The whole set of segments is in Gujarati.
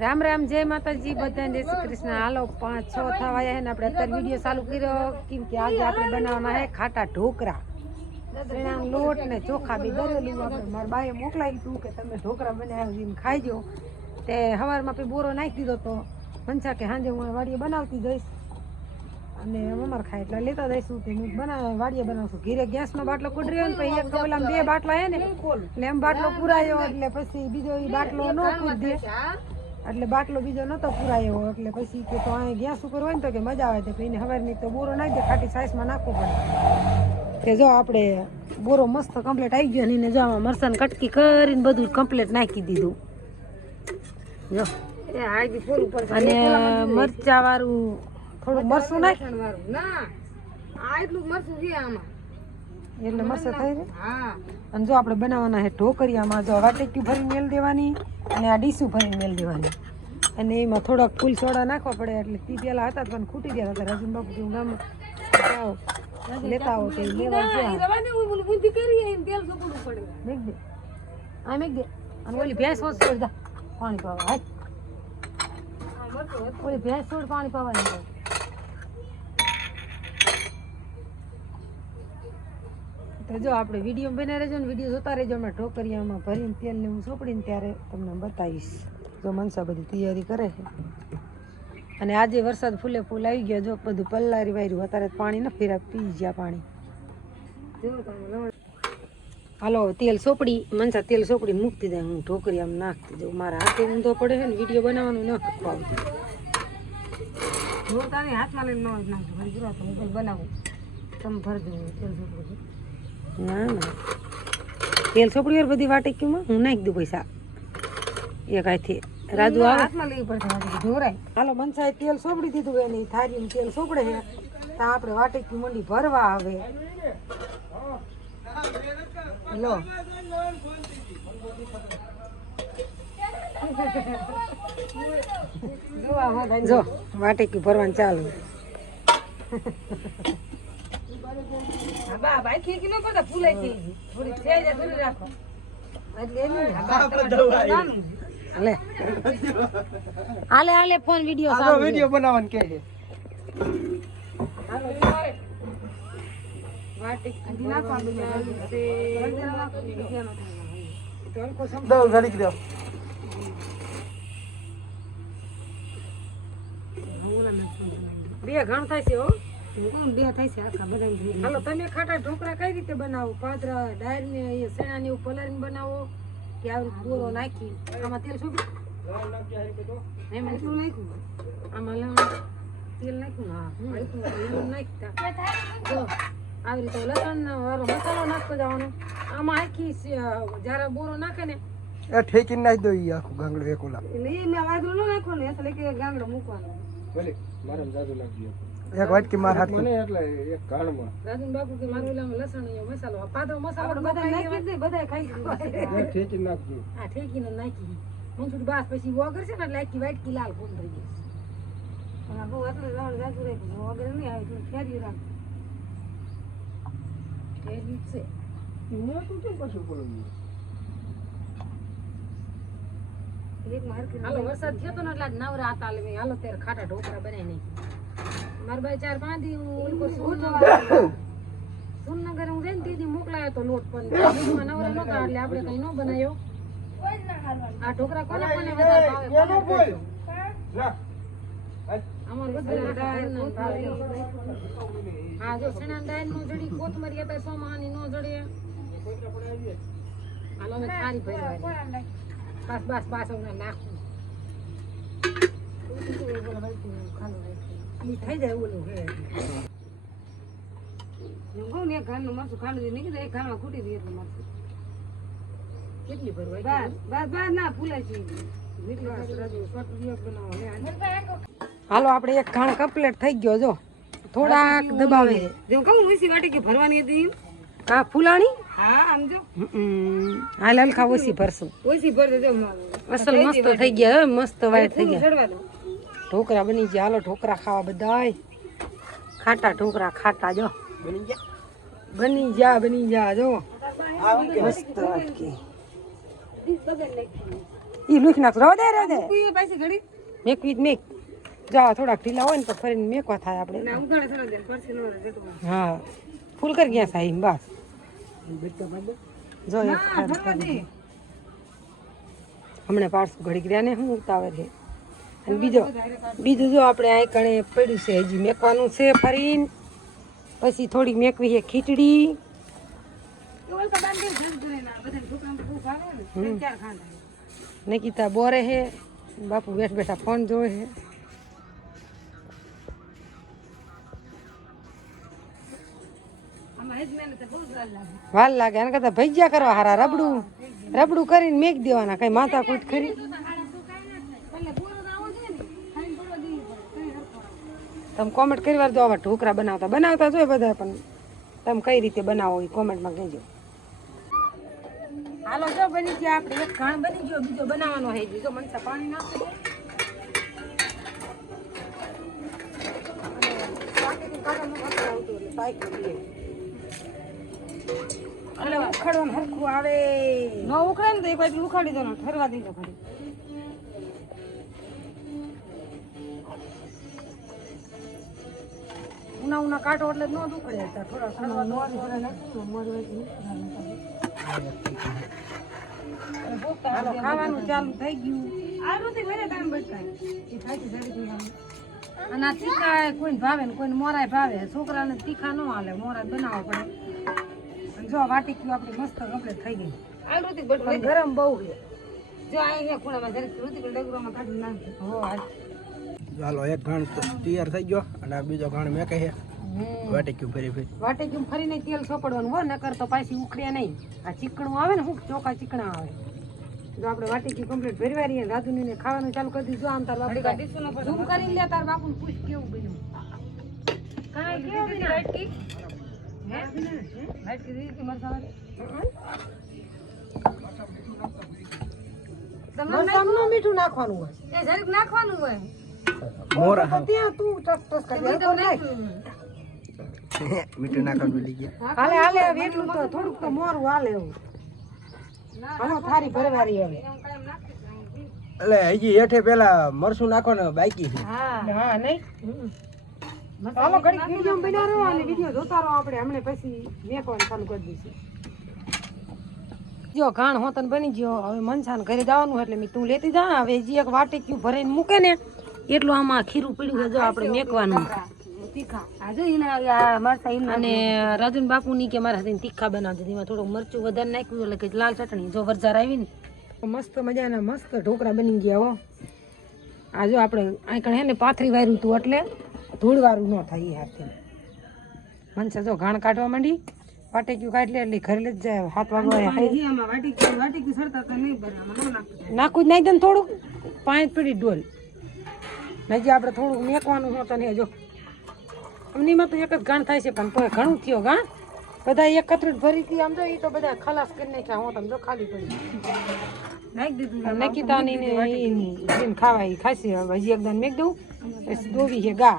રામ રામ જય માતાજી બધાને જય શ્રી કૃષ્ણ। હાલો 5-6 થવા આવ્યા ને આપણે અત્યારે વિડીયો ચાલુ કર્યો કેમ કે આજે આપણે બનાવવાના છે ખાટા ઢોકરા। ચણાનો લોટ ને ચોખા બી દરેલું આપણે મારા બાએ મોકલાવી હતું કે તમે ઢોકરા બનાવીને ખાઈજો। તે સવારમાં પછી બોરો નાખી દીધો તો મનસા કે સાંજે હું વાડીએ બનાવતી જઈશ અને અમાર ખાય એટલે લેતા જઈશું કે હું વાડીએ બનાવશું। ઘીરે ગેસનો બાટલો કુડર્યો ને પછી એક કબલામાં 2 બાટલા હે ને એટલે એમ બાટલો પુરાયો એટલે પછી બીજો ઈ બાટલો ન કૂદ દે એટલે બાટલો બીજો નતો પુરાયો એટલે પછી કે તો અહીં ગેસ ઉપર હોય ને તો કે મજા આવે તો એને હવારની તો બોરો નાખી દે ખાટી સાઈસમાં નાખવો પડે। કે જો આપણે બોરો મસ્ત કમ્પ્લીટ આવી ગયો ને જો આમાં મરચાં કટકી કરીને બધું કમ્પ્લીટ નાખી દીધું જો અને મરચા વાળું થોડું મરચું નાખવાનું વાળું ના આ એટલું મરચું છે આમાં એટલે મરચા થઈ જાય। હા અને જો આપણે બનાવવાના છે ઢોકરિયામાં જો વાટકી ભરીને મેલ દેવાની અને આ ડીશું ભરીને મેલ દેવાની અને એમાં થોડાક ફૂલ સોડા નાખવા પડે એટલે તી પેલા હતા પણ ખૂટી ગયા હતા રાજન બાપુ કે ગામમાં જાઓ લેતા આવો તે લેવા મેક દે આ મેક દે અને ઓલી ભેંસ હોત છોડ દા પાણી પાવા હાય ઓલી ભેંસ છોડ પાણી પાવાની તો જો આપણે વિડીયો બના રહેજો ને વિડીયો જોતા રહેજો। અમે ઢોકરિયામાં ભરીને તેલ ને હું સોપડીને ત્યારે તમને બતાવીશ। જો મનસા બધી તૈયારી કરે છે અને આજે વરસાદ ફૂલે ફૂલ આવી ગયો જો બધું પલ્લારી વાર્યું અત્યારે પાણી ન ફેરા પી ગયા પાણી। હાલો તેલ સોપડી મનસા તેલ સોપડી મૂકતી જાય હું ઢોકરિયામાં નાખતી જાઉં। મારા હાથે ઊંધો પડે છે ને વિડીયો બનાવવાનું ન આવતું હું તારી હાથમાં લઈને ન નાખું મારી ગુજરાત મોબાઈલ બનાવું તમે ભરજો તેલ સોપડી ના ના તેલ સોપડી વાર બધી વાટકીમાં હું નાખી દઉં પૈસા એક હાથે રાજુ હાથમાં લેવી પડશે ઢોરાય। હાલો મનસાએ તેલ સોપડી દીધું એને થારીનું તેલ સોપડે છે તો આપણે વાટકી મંડી ભરવા આવે લો જો વાટકી ભરવાનું ચાલુ બા ભાઈ ખીકી ન પડતા ફૂલાઈ થઈ થોડી થઈ જાય થોડી રાખો એટલે લે હાલે હાલે ફોન વિડિયો સારો વિડિયો બનાવવાનું કે છે હાલો વાટી નાખવા છે તો અલકો સમજો ઘડી દો બે ઘણ થાય છે હો બે થાય છે આખા બધા। હાલો તમે ખાટા ઢોકરા કઈ રીતે બનાવો પાત્રા ડાયર ને સેણા ને પલાળીને બનાવો કે આવી બોરો નાખી આમાં તેલ શું એમ એટલું નાખ્યું આમાં તેલ નાખ્યું હા નાખતા જો આવી રીતે લસણ વાળો મસાલો નાખતો જવાનો આમાં આખી જયારે બોરો નાખે ને એ ઠેકીને નાખી દો ઈ આખું ગાંગડો એકોલા એટલે એ મેં વાગડો ન નાખો ને એટલે કે ગાંગડો મૂકવાનો ભલે મારા જાદુ નાખી એક વાટકી માર હાથ મને એટલે એક ગાણમાં રાજન બાપુ કે મારું લામાં લસણ યો મસાલો પાતળો મસાલો બધા નાખી દે બધા ખાઈ એક ઠેકી નાખજો આ ઠેકીને નાખી મનસુર બાસ પછી વગર છે ને એટલે આખી વાટકી લાલ કોણ થઈ ગઈ પણ આ બહુ એટલે લાલ જાજુ રે વગર નહીં આવે તો ફેરી રાખ ફેરી છે નો તું કેમ પાછું બોલું હાલો વરસાદ થયો તો ને એટલે નવરા હતા એટલે હાલો ત્યારે ખાટા ઢોકરા બનાવી નાખી મારા ભાઈ 4-5 દી સુનનગર હું જઈને દીદી મોકલાયો તો લોટ પણ નવરા નહોતા એટલે આપણે કઈ ન બનાવ્યો। આ ઢોકરા કોને કોને વધારે ભાવે અમાર બધા હા જો સણા દાળ નો જડી કોથમરી હતા સોમાની નો જડે હાલો હવે થારી ભરવાની બસ બસ હવે નાખું થઈ જાય ઓલું હે હું ને ઘરનું મરચું ખાંડ દે નીકળે એક ઘરમાં ખૂટી દે એટલે મરચું કેટલી ભરવાય બસ બસ ના ફૂલાય છે હાલો આપણે એક ઘાણ કમ્પ્લીટ થઈ ગયો જો થોડાક દબાવે જો કહું ઓછી વાટી કે ભરવાની હતી હા ફૂલાણી હા આમ જો હાલ હલકા ઓછી ભરશું ઓછી ભર દેજો અસલ મસ્ત થઈ ગયા હવે મસ્ત વાઈટ થઈ ગયા ઢોકરા બની ગયા। હાલો ઢોકરા ખાવા બધાય ખાટા ઢોકરા ખાટા જો બની જા જો મસ્ત વાટકી ઈ લૂખ નાખ રહો દે કુઈએ પાછી ઘડી મેકવી જ મેક જા થોડાક ઢીલા હોય ને તો ફરીને મેકવા થાય આપણે ના ઉગાડે થોડા દે પરસી નો રહે જેટલું હા ફૂલ કરી ગયા સાહેબ બસ જો એક હમણાં પાડશું ઘડી ગયા ને શું ઉતાવળ છે અને બીજું જો આપણે આ કણે પડ્યું છે હજી મેકવાનું છે ફરીને પછી થોડીક મેકવી છે ખીચડી નિકિતા બોરે હે બાપુ બેઠા ફોન જોવે હે વાલ લાગે એને કરતા ભજીયા કરવા હારા રબડું કરીને મેક દેવાના કઈ માથા કૂટ ખરી તમે કોમેન્ટ કરી વાર જો આવા ઢોકરા બનાવતા જોઈએ બધા પણ તમે કઈ રીતે બનાવો એ કોમેન્ટમાં કહેજો હાલો જો બની ગયા આપણે એક ઘાણ બની ગયો બીજો બનાવવાનો છે જો મનસા પાણી નાખી દે એટલે ઉખાડવાનું હરખું આવે ન ઉખડે ને તો એક બાજુ ઉખાડી દો ઠરવા દઈ દો ઘડી ઉના કાઢો એટલે ન ઉખડે થોડા ખાવાનું ચાલુ થઈ ગયું અને તીખા કોઈને ભાવે ને કોઈને મોરાય ભાવે છોકરાને તીખા ન હાલે મોરા બનાવવા પડે જો વાટીક્યું આપણી મસ્ત કમ્પ્લીટ થઈ ગઈ પણ ગરમ બહુ છે જો અહીંયા ખૂણામાં જરીક ઋતિક ડગરોમાં કાઢી નાખી હો ચાલો એક ઘાણ તૈયાર થઈ ગયો અને આ બીજો ઘાણ મેકે છે વાટીક્યું ફરીને તેલ સોપડવાનું હોય નકર તો પાછી ઉખડે નહીં આ ચીકણું આવે ને હું ચોખા ચીકણા આવે જો આપણે વાટીક્યું કમ્પ્લીટ ભરવા રહીએ રાધુને ખાવાનું ચાલુ કરી દીધું આમ તાર બાપુ ઝૂમ કરી લે તાર બાપુ પૂછ કેવું બન્યું કાંઈ કેવું બન્યું વાટકી વાટકી દીધી મરસાવાળી મરસામનું મીઠું નાખવાનું હોય એ જરીક નાખવાનું હોય મોરા ત્યાં તું ટસ કરી મીઠું નાખવાનું ભૂલી ગયા હાલે એટલું તો થોડુંક તો મોરું હાલે એવું હાલો થારી ભરવારી હવે એટલે હજી હેઠે પેલા મરસું નાખવાનું બાકી છે હા નહીં હાલો ઘડીક વિડીયો બનાવો રહો અને વિડીયો જોતા રહો આપણે હમણે પછી મેકવાનું ચાલુ કરી દઈશું જો ઘાણ હોતન બની ગયો હવે મનસાને ઘરે જવાનું એટલે મેં તું લેતી જા હવે હજી એક વાટીક્યું ભરીને મૂકે ને એટલું આમાં ખીરું પડ્યું છે જો આપણે મેકવાનું અને રાજન બાપુ ની કે મારા હાથે તીખા બનાવતી એમાં થોડું મરચું વધારે નાખ્યું એટલે કે લાલ ચટણી જો વરજાર આવી ને મસ્ત મજાના મસ્ત ઢોકળા બની ગયા હો આ જો આપણે આંકણ હે ને પાથરી વાર્યું હતું એટલે ધૂળવાળું ન થાય એ હાથે મનસા જો ઘાણ કાઢવા માંડી વાટીક્યું કાઢી એટલે ઘરે લઈ જાય 7 વાગવા નાખું જ નાખી દે ને થોડુંક 5 પીડી ડોલ નજી આપણે થોડુંક મેકવાનું હોતું ને જો અમનીમાં તો એક જ ગાણ થાય છે પણ તોય ઘણું થયો ગાણ બધા એકત્રિત ભરી હતી આમ જો એ તો બધા ખલાસ કરી નાખ્યા હું તમે જો ખાલી પડી નાખી દીધું નકીતાની ને જેમ ખાવા એ ખાસી હજી એકદમ મેક દઉં પછી દોવી છે ગા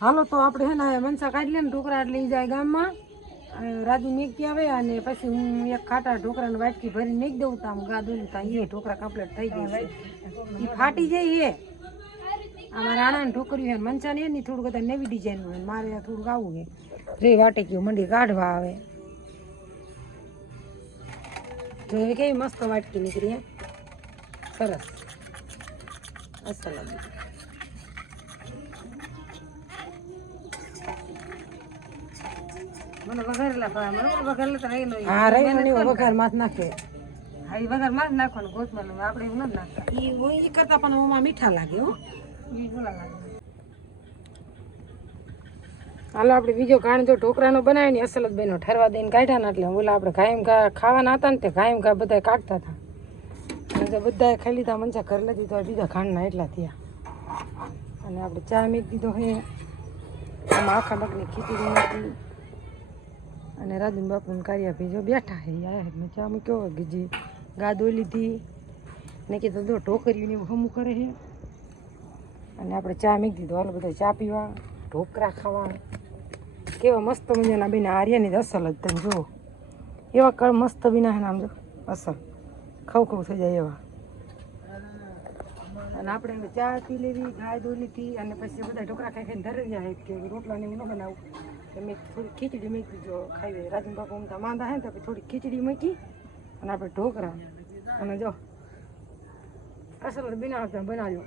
હાલો તો આપણે હે ને મનસા કાઢી લે ને ઢોકરા લઈ જાય ગામમાં રાજુ મેકી આવે અને પછી હું એક ખાટા ઢોકરાને વાટકી ભરી મેક દઉં તો આમ ગા દોલું ત્યાં એ ઢોકરા કમ્પ્લીટ થઈ જાય એ ફાટી જાય એ આમાં રાણાને ઢોકર્યું છે મનસાને એની થોડું બધા નવી ડિઝાઇનનું હોય મારે થોડુંક આવું છે રે વાટકીઓ મંડી કાઢવા આવે જો એવી કેવી મસ્ત વાટકી નીકળી સરસ અસલ મને વઘારેલા ભાવે મને વઘારેલા તો રહી નો હા રહી મને વઘાર માથ નાખે હા એ વઘાર માથ નાખવાનું ગોતમાં આપણે એવું નથી નાખતા એ કરતા પણ ઓમાં મીઠા લાગે હો એ બોલા લાગે હાલો આપણે બીજો ઘાણ જો ઢોકરાનો બનાવે ને અસલ જ બન્યો ઠરવા દઈને કાઢ્યા ને એટલે ઓલા આપણે કાયમ ખાવાના હતા ને તે કાયમ બધા કાઢતા હતા અને જો બધાએ ખાઈ લીધા મનસા ઘર લઈ દીધો બીજા ઘાણના એટલા થયા અને આપણે ચા મેક દીધો હે આમાં આખા મગની ખીચડી નાખી અને રાજન બાપુને કાર્યા ભેજો બેઠા હે આયા એટલે ચા મૂક્યો ગીજી ગા દોઈ લીધી ને કીધું જો ઢોકરીઓને એવું હમું કરે છે અને આપણે ચા મૂકી દીધો હાલો બધા ચા પીવા ઢોકરા ખાવા કેવા મસ્ત મજાના બેન આર્યાની અસલ જ તમે જુઓ એવા કળ મસ્ત બીના હે ને આમ જો અસર ખવ ખવ થઈ જાય એવા. અને આપણે હવે ચા પી લેવી, ગાય દોઈ લીધી અને પછી બધા ઢોકળા ખાઈ ખાઈને ધરી જાય કે રોટલા ને એવું ન બનાવું. તો મેં થોડી ખીચડી મૂકી જો ખાઈ રાજન બાપુ આમ તો માંદા હે ને તો થોડી ખીચડી મૂકી અને આપણે ઢોકળા અને જો અસલ બીના બનાવ્યો.